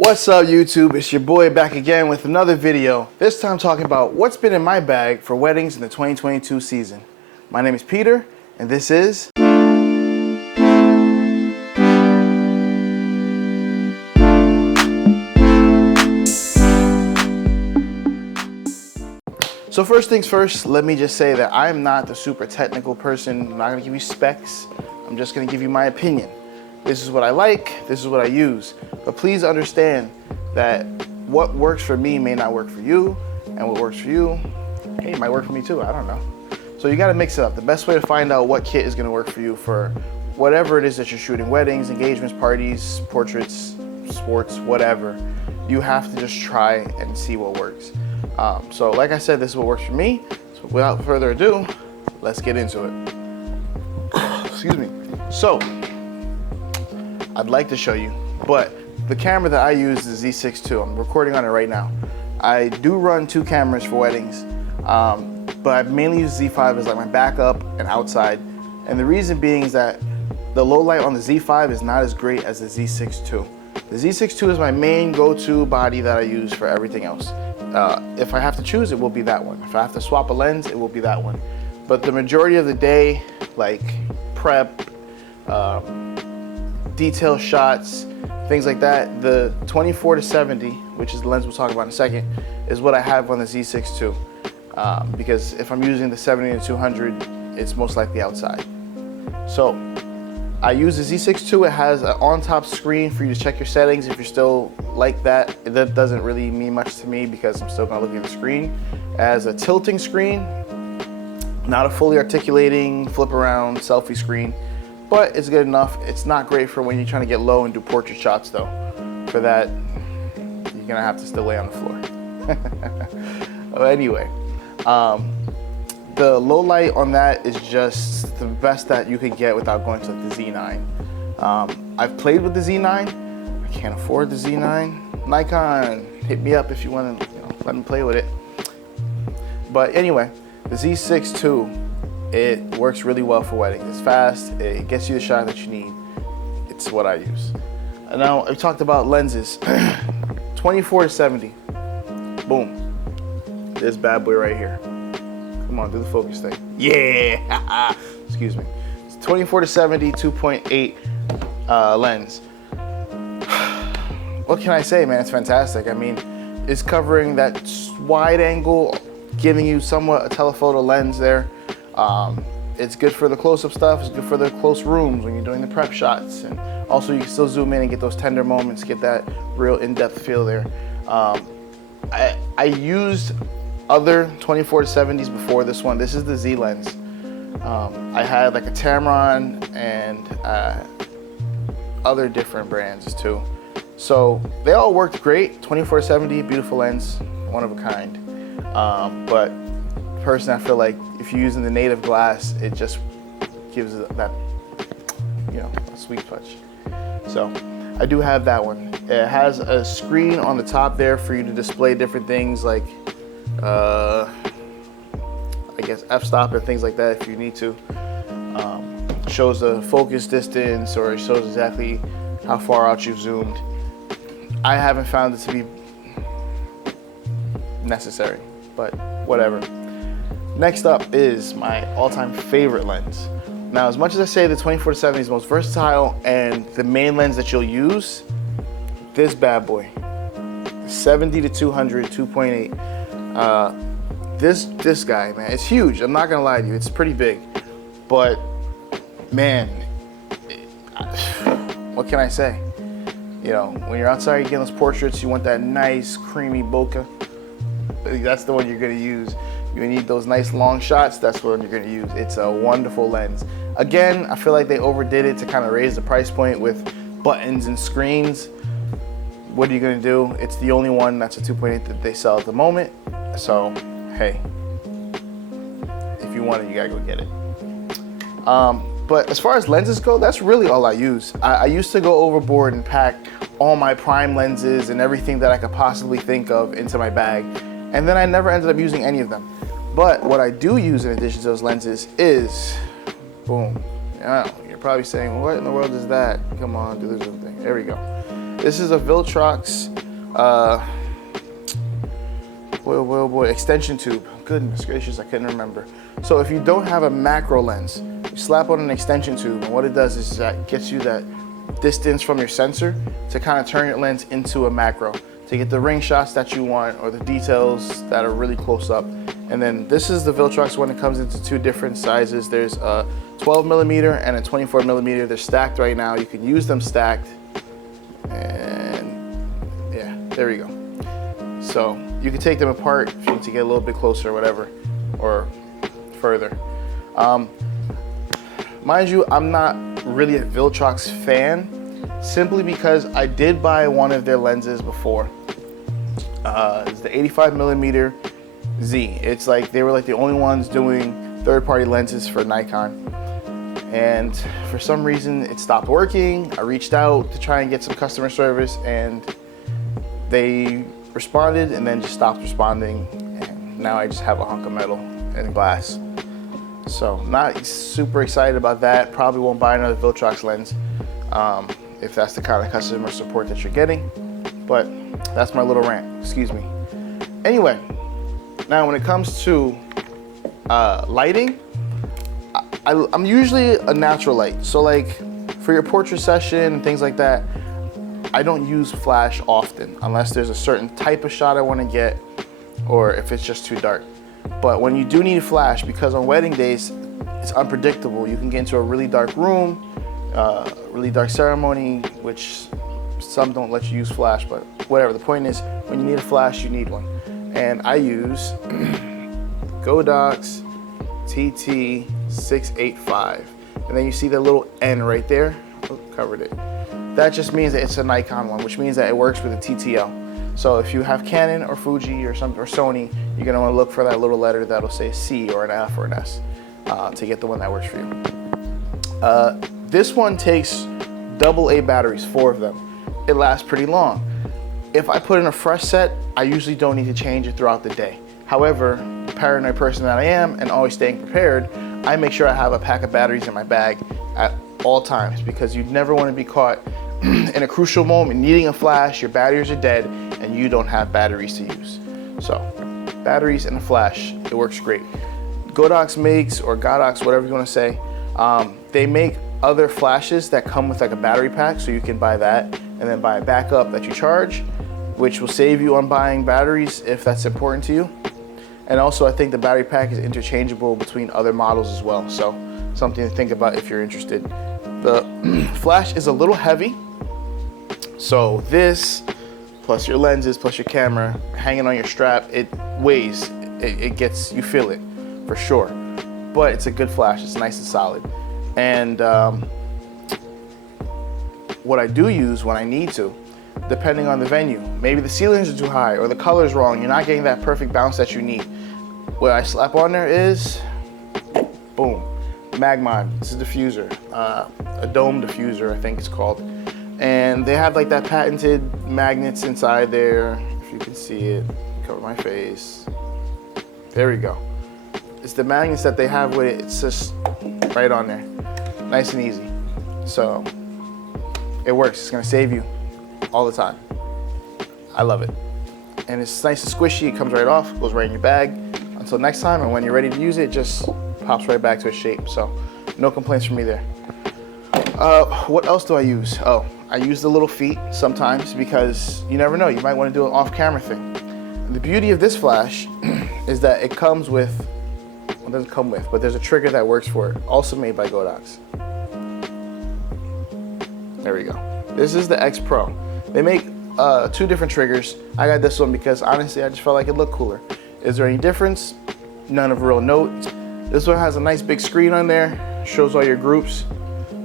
What's up YouTube? It's your boy back again with another video. This time talking about what's been in my bag for weddings in the 2022 season. My name is Peter and this is... So first things first, let me just say that I'm not the super technical person. I'm not gonna give you specs. I'm just gonna give you my opinion. This is what I like, this is what I use. But please understand that what works for me may not work for you, and what works for you, hey, it might work for me too, I don't know. So you gotta mix it up. The best way to find out what kit is gonna work for you for whatever it is that you're shooting, weddings, engagements, parties, portraits, sports, whatever, you have to just try and see what works. So like I said, this is what works for me. So without further ado, let's get into it. Excuse me. So, I'd like to show you, but the camera that I use is the Z6 II. I'm recording on it right now. I do run two cameras for weddings, but I mainly use Z5 as like my backup and outside. And the reason being is that the low light on the Z5 is not as great as the Z6 II. The Z6 II is my main go-to body that I use for everything else. If I have to choose, it will be that one. If I have to swap a lens, it will be that one. But the majority of the day, like prep, detail shots, things like that, the 24-70, which is the lens we'll talk about in a second, is what I have on the Z6 II. Because if I'm using the 70-200, it's most likely outside. So I use the Z6 II. It has an on-top screen for you to check your settings if you're still like that. That doesn't really mean much to me because I'm still gonna look at the screen. It has a tilting screen, not a fully articulating, flip around selfie screen, but it's good enough. It's not great for when you're trying to get low and do portrait shots though. For that, you're gonna have to still lay on the floor. Well, anyway, the low light on that is just the best that you could get without going to the Z9. I've played with the Z9. I can't afford the Z9. Nikon, hit me up if you want to, let me play with it. But anyway, the Z6 II, it works really well for weddings. It's fast, it gets you the shot that you need. It's what I use. And now we talked about lenses. 24-70, boom. This bad boy right here. Come on, do the focus thing. Yeah, excuse me. It's 24-70, 2.8 lens. What can I say, man? It's fantastic. I mean, it's covering that wide angle, giving you somewhat a telephoto lens there. It's good for the close-up stuff. It's good for the close rooms when you're doing the prep shots. And also you can still zoom in and get those tender moments, get that real in-depth feel there. I used other 24-70s before this one. This is the Z lens. I had like a Tamron and other different brands too. So they all worked great. 24-70, beautiful lens, one of a kind. But personally, I feel like if you're using the native glass, it just gives it that, a sweet touch. So I do have that one. It has a screen on the top there for you to display different things like I guess f-stop and things like that if you need to. Shows the focus distance, or it shows exactly how far out you've zoomed. I haven't found it to be necessary, but whatever. Next up is my all-time favorite lens. Now, as much as I say the 24-70 is the most versatile and the main lens that you'll use, this bad boy, 70-200, 2.8. This guy, man, it's huge. I'm not gonna lie to you, it's pretty big, but man, what can I say? When you're outside, you're getting those portraits, you want that nice creamy bokeh. That's the one you're gonna use. You need those nice long shots, that's what you're gonna use. It's a wonderful lens. Again, I feel like they overdid it to kind of raise the price point with buttons and screens. What are you gonna do? It's the only one that's a 2.8 that they sell at the moment. So, hey, if you want it, you gotta go get it. But as far as lenses go, that's really all I use. I used to go overboard and pack all my prime lenses and everything that I could possibly think of into my bag. And then I never ended up using any of them. But what I do use in addition to those lenses is, boom. You're probably saying, what in the world is that? Come on, do the zoom thing. There we go. This is a Viltrox extension tube. Goodness gracious, I couldn't remember. So if you don't have a macro lens, you slap on an extension tube, and what it does is that gets you that distance from your sensor to kind of turn your lens into a macro to get the ring shots that you want or the details that are really close up. And then this is the Viltrox one. It comes into two different sizes. There's a 12mm and a 24mm. They're stacked right now. You can use them stacked. And yeah, there we go. So you can take them apart if you need to get a little bit closer or whatever, or further. Mind you, I'm not really a Viltrox fan, simply because I did buy one of their lenses before. It's the 85mm Z. It's like they were like the only ones doing third-party lenses for Nikon. And for some reason it stopped working. I reached out to try and get some customer service, and they responded and then just stopped responding, and now I just have a hunk of metal and glass. So not super excited about that. Probably won't buy another Viltrox lens if that's the kind of customer support that you're getting. But that's my little rant, excuse me. Anyway, now when it comes to lighting, I'm usually a natural light. So like for your portrait session and things like that, I don't use flash often unless there's a certain type of shot I want to get, or if it's just too dark. But when you do need a flash, because on wedding days it's unpredictable, you can get into a really dark room, really dark ceremony, which some don't let you use flash, but whatever. The point is, when you need a flash, you need one. And I use GODOX TT685. And then you see the little N right there. Oh, covered it. That just means that it's a Nikon one, which means that it works with a TTL. So if you have Canon or Fuji or Sony, you're gonna wanna look for that little letter that'll say C or an F or an S to get the one that works for you. This one takes AA batteries, 4 of them. It lasts pretty long. If I put in a fresh set, I usually don't need to change it throughout the day. However, the paranoid person that I am and always staying prepared, I make sure I have a pack of batteries in my bag at all times, because you never want to be caught in a crucial moment needing a flash, your batteries are dead, and you don't have batteries to use. So, batteries and a flash, it works great. GODOX makes, or GODOX, whatever you want to say, they make other flashes that come with like a battery pack, so you can buy that and then buy a backup that you charge, which will save you on buying batteries if that's important to you. And also, I think the battery pack is interchangeable between other models as well, so something to think about if you're interested. The flash is a little heavy, so this, plus your lenses, plus your camera, hanging on your strap, it weighs, it gets, you feel it, for sure. But it's a good flash, it's nice and solid. And what I do use when I need to, depending on the venue, maybe the ceilings are too high or the color's wrong, you're not getting that perfect bounce that you need. What I slap on there is, boom, Magmod. This is a diffuser, a dome diffuser, I think it's called. And they have like that patented magnets inside there. If you can see it, cover my face. There we go. It's the magnets that they have with it. It's just right on there, nice and easy. So it works. It's gonna save you all the time. I love it. And it's nice and squishy. It comes right off, goes right in your bag until next time. And when you're ready to use it, it just pops right back to its shape. So no complaints from me there. What else do I use? Oh, I use the little feet sometimes, because you never know, you might want to do an off-camera thing. And the beauty of this flash is that it comes with, well, it doesn't come with, but there's a trigger that works for it, also made by GODOX. There we go. This is the XPro. They make 2 different triggers. I got this one because honestly, I just felt like it looked cooler. Is there any difference? None of real note. This one has a nice big screen on there, shows all your groups.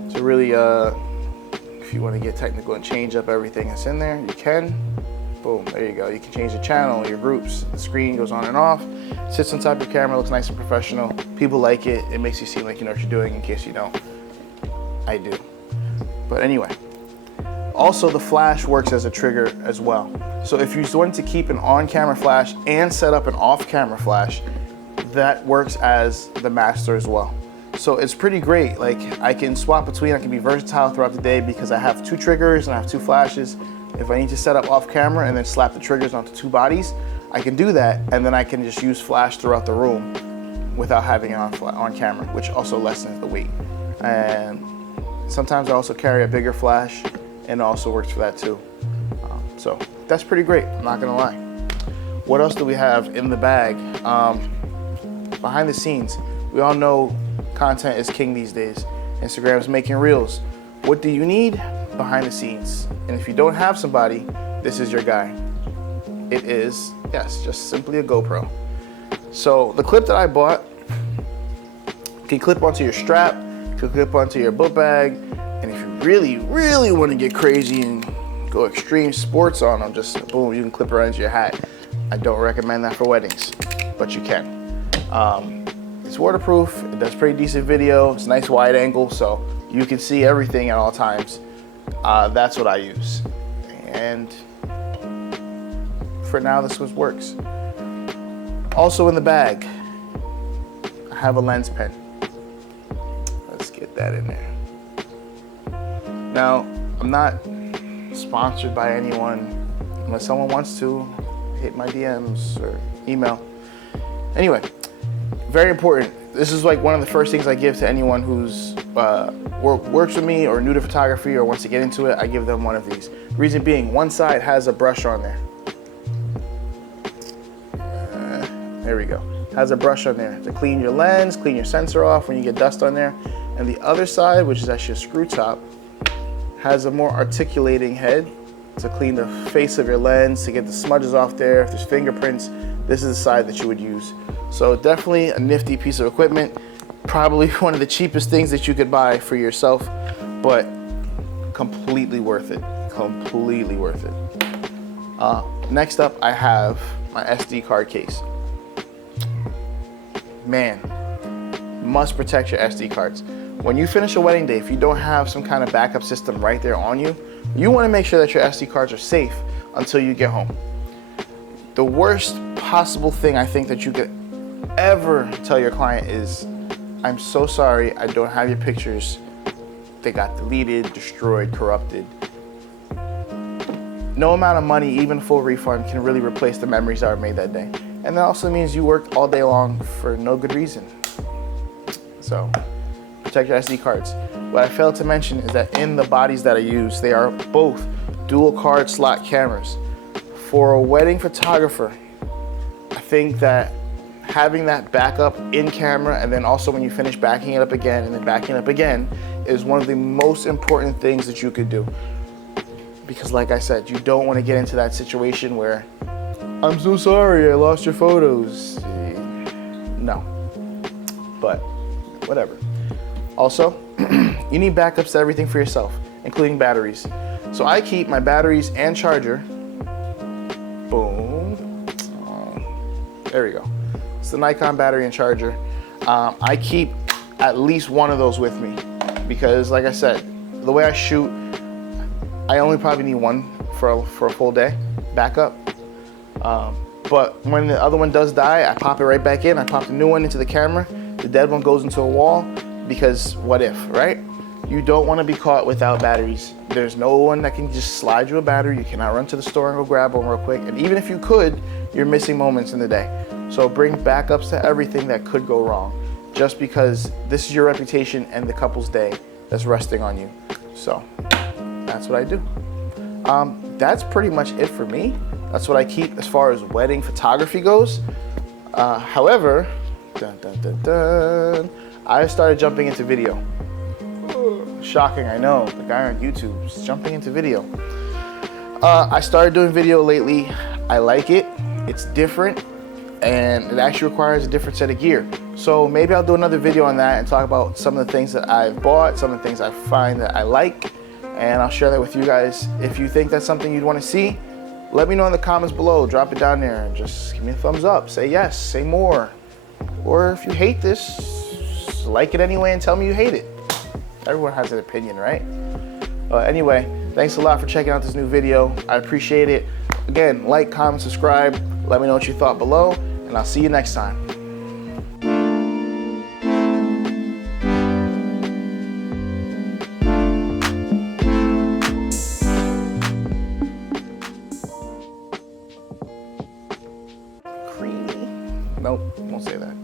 So really, if you want to get technical and change up everything that's in there, you can. Boom, there you go. You can change the channel, your groups. The screen goes on and off. Sits on top of your camera, looks nice and professional. People like it. It makes you seem like you know what you're doing, in case you don't. I do. But anyway. Also, the flash works as a trigger as well. So if you want to keep an on-camera flash and set up an off-camera flash, that works as the master as well. So it's pretty great. Like, I can swap between, I can be versatile throughout the day because I have 2 triggers and I have 2 flashes. If I need to set up off camera and then slap the triggers onto 2 bodies, I can do that, and then I can just use flash throughout the room without having it on camera, which also lessens the weight. And sometimes I also carry a bigger flash, and it also works for that too. So that's pretty great, I'm not gonna lie. What else do we have in the bag? Behind the scenes, we all know content is king these days. Instagram's making reels. What do you need? Behind the scenes. And if you don't have somebody, this is your guy. It is, yes, just simply a GoPro. So the clip that I bought can clip onto your strap, can clip onto your book bag, and if you really, really want to get crazy and go extreme sports on them, just boom, you can clip it right into your hat. I don't recommend that for weddings, but you can. It's waterproof, it does pretty decent video, it's nice wide angle, so you can see everything at all times. That's what I use. And for now, this works. Also in the bag, I have a lens pen. Let's get that in there. Now, I'm not sponsored by anyone. Unless someone wants to, hit my DMs or email. Anyway, very important. This is like one of the first things I give to anyone who's works with me or new to photography or wants to get into it. I give them one of these. Reason being, one side has a brush on there. There we go. Has a brush on there to clean your lens, clean your sensor off when you get dust on there. And the other side, which is actually a screw top, has a more articulating head to clean the face of your lens, to get the smudges off there. If there's fingerprints, this is the side that you would use. So definitely a nifty piece of equipment. Probably one of the cheapest things that you could buy for yourself, but completely worth it. Completely worth it. Next up, I have my SD card case. Man, must protect your SD cards. When you finish a wedding day, if you don't have some kind of backup system right there on you, you want to make sure that your SD cards are safe until you get home. The worst possible thing I think that you could ever tell your client is, I'm so sorry, I don't have your pictures. They got deleted, destroyed, corrupted. No amount of money, even full refund, can really replace the memories that were made that day. And that also means you worked all day long for no good reason. So, protect your SD cards. What I failed to mention is that in the bodies that I use, they are both dual card slot cameras. For a wedding photographer, I think that having that backup in camera, and then also when you finish backing it up again and then backing it up again, is one of the most important things that you could do. Because like I said, you don't want to get into that situation where, I'm so sorry, I lost your photos. No, but whatever. Also, you need backups to everything for yourself, including batteries. So I keep my batteries and charger, boom, there we go. It's the Nikon battery and charger. I keep at least one of those with me because like I said, the way I shoot, I only probably need one for a full day backup. But when the other one does die, I pop it right back in. I pop the new one into the camera. The dead one goes into a wall because what if, right? You don't want to be caught without batteries. There's no one that can just slide you a battery. You cannot run to the store and go grab one real quick. And even if you could, you're missing moments in the day. So bring backups to everything that could go wrong, just because this is your reputation and the couple's day that's resting on you. So that's what I do. That's pretty much it for me. That's what I keep as far as wedding photography goes. However, I started jumping into video. Shocking, I know. The guy on YouTube is jumping into video. I started doing video lately. I like it. It's different, and it actually requires a different set of gear. So maybe I'll do another video on that and talk about some of the things that I've bought, some of the things I find that I like, and I'll share that with you guys. If you think that's something you'd want to see, let me know in the comments below. Drop it down there and just give me a thumbs up. Say yes, say more. Or if you hate this, like it anyway and tell me you hate it. Everyone has an opinion, right? Anyway, thanks a lot for checking out this new video. I appreciate it. Again, like, comment, subscribe. Let me know what you thought below, and I'll see you next time. Nope, won't say that.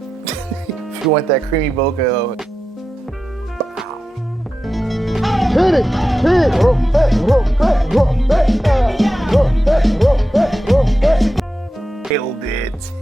If you want that creamy bokeh, though. Hit it! Nailed it.